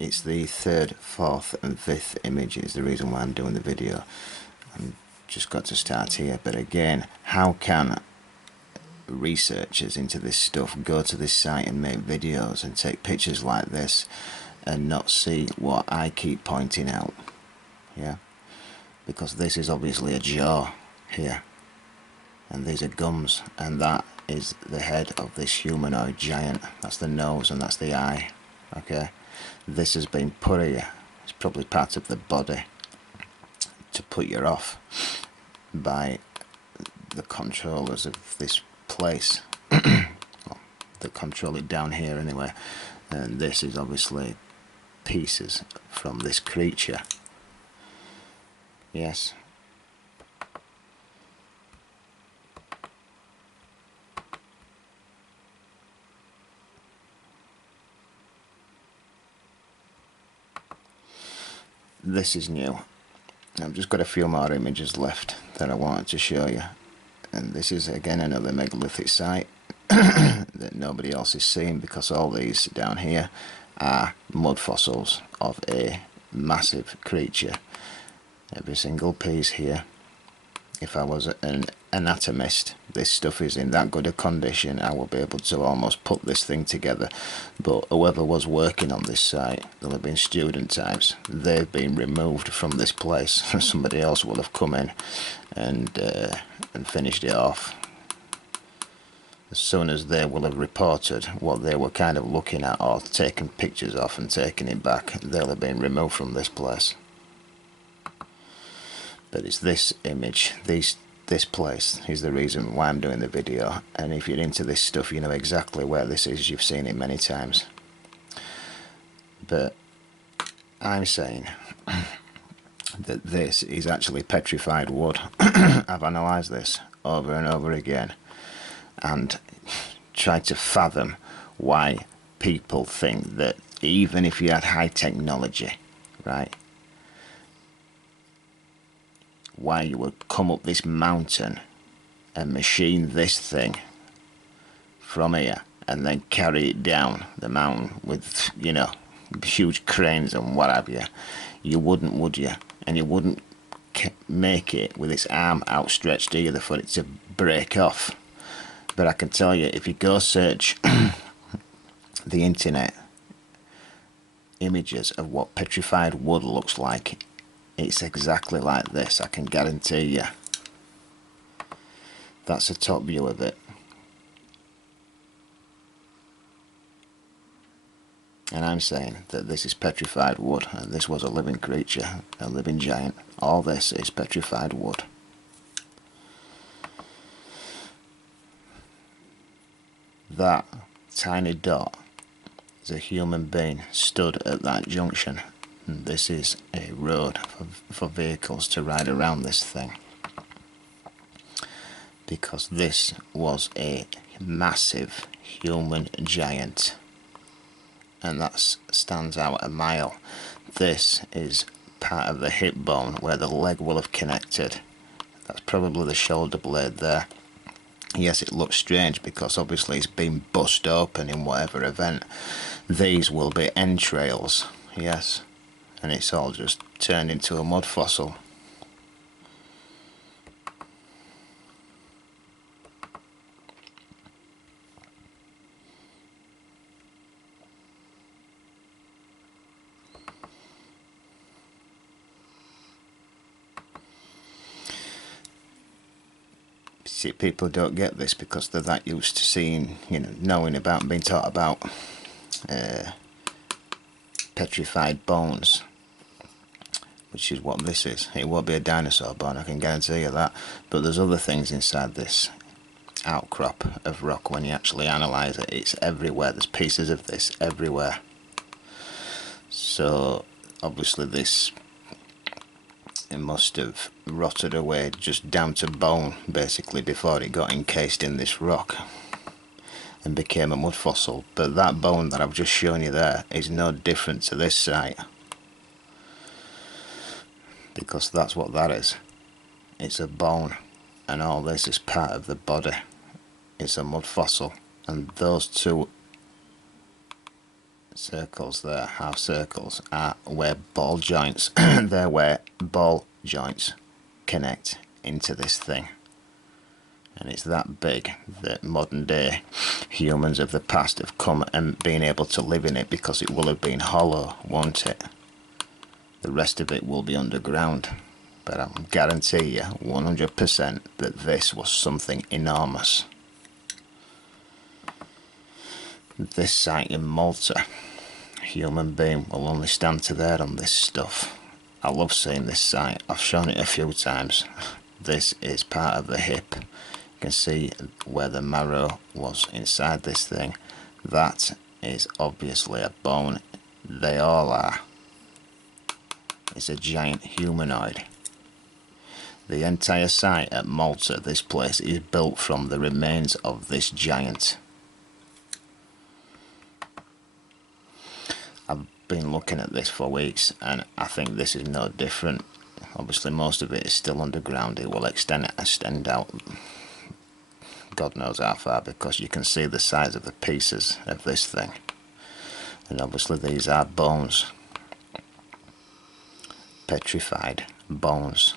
it's the third, fourth and fifth image is the reason why I'm doing the video. I'm just got to start here. But again, how can researchers into this stuff go to this site and make videos and take pictures like this and not see what I keep pointing out? Yeah, because this is obviously a jaw here, and these are gums, and that is the head of this humanoid giant. That's the nose and that's the eye. Okay, this has been put here. It's probably part of the body to put you off by the controllers of this place. Well, they control it down here anyway, and this is obviously pieces from this creature. Yes. This is new. I've just got a few more images left that I wanted to show you, and this is again another megalithic site that nobody else is seeing, because all these down here are mud fossils of a massive creature. Every single piece here, if I was an anatomist, this stuff is in that good a condition I will be able to almost put this thing together. But whoever was working on this site, there'll have been student types, they've been removed from this place. Somebody else will have come in and finished it off. As soon as they will have reported what they were kind of looking at or taken pictures of and taken it back, they'll have been removed from this place. But it's this image, this place is the reason why I'm doing the video. And if you're into this stuff, you know exactly where this is. You've seen it many times. But I'm saying that this is actually petrified wood. I've analysed this over and over again and tried to fathom why people think that even if you had high technology, right, why you would come up this mountain and machine this thing from here and then carry it down the mountain with, you know, huge cranes and what have you. You wouldn't, would you? And you wouldn't make it with its arm outstretched either for it to break off. But I can tell you, if you go search the internet images of what petrified wood looks like, it's exactly like this, I can guarantee you. That's a top view of it. And I'm saying that this is petrified wood, and this was a living creature, a living giant. All this is petrified wood. That tiny dot is a human being stood at that junction. And this is a road for vehicles to ride around this thing, because this was a massive human giant, and that stands out a mile. This is part of the hip bone where the leg will have connected. That's probably the shoulder blade there. Yes, it looks strange because obviously it's been bust open in whatever event. These will be entrails, yes, and it's all just turned into a mud fossil. See, people don't get this because they're that used to seeing, you know, knowing about and being taught about petrified bones, which is what this is. It won't be a dinosaur bone, I can guarantee you that. But there's other things inside this outcrop of rock. When you actually analyse it, it's everywhere. There's pieces of this everywhere. So obviously this, it must have rotted away just down to bone basically before it got encased in this rock and became a mud fossil. But that bone that I've just shown you there is no different to this site, because that's what that is. It's a bone, and all this is part of the body. It's a mud fossil, and those two circles there, half circles, are where ball joints, they're where ball joints connect into this thing. And it's that big that modern day humans of the past have come and been able to live in it, because it will have been hollow, won't it? The rest of it will be underground. But I guarantee you 100% that this was something enormous. This site in Malta, a human being will only stand to there on this stuff. I love seeing this site. I've shown it a few times. This is part of the hip. You can see where the marrow was inside this thing. That is obviously a bone. They all are. It's a giant humanoid. The entire site at Malta, this place, is built from the remains of this giant. I've been looking at this for weeks, and I think this is no different. Obviously most of it is still underground. It will extend out God knows how far, because you can see the size of the pieces of this thing. And obviously these are bones. Petrified bones.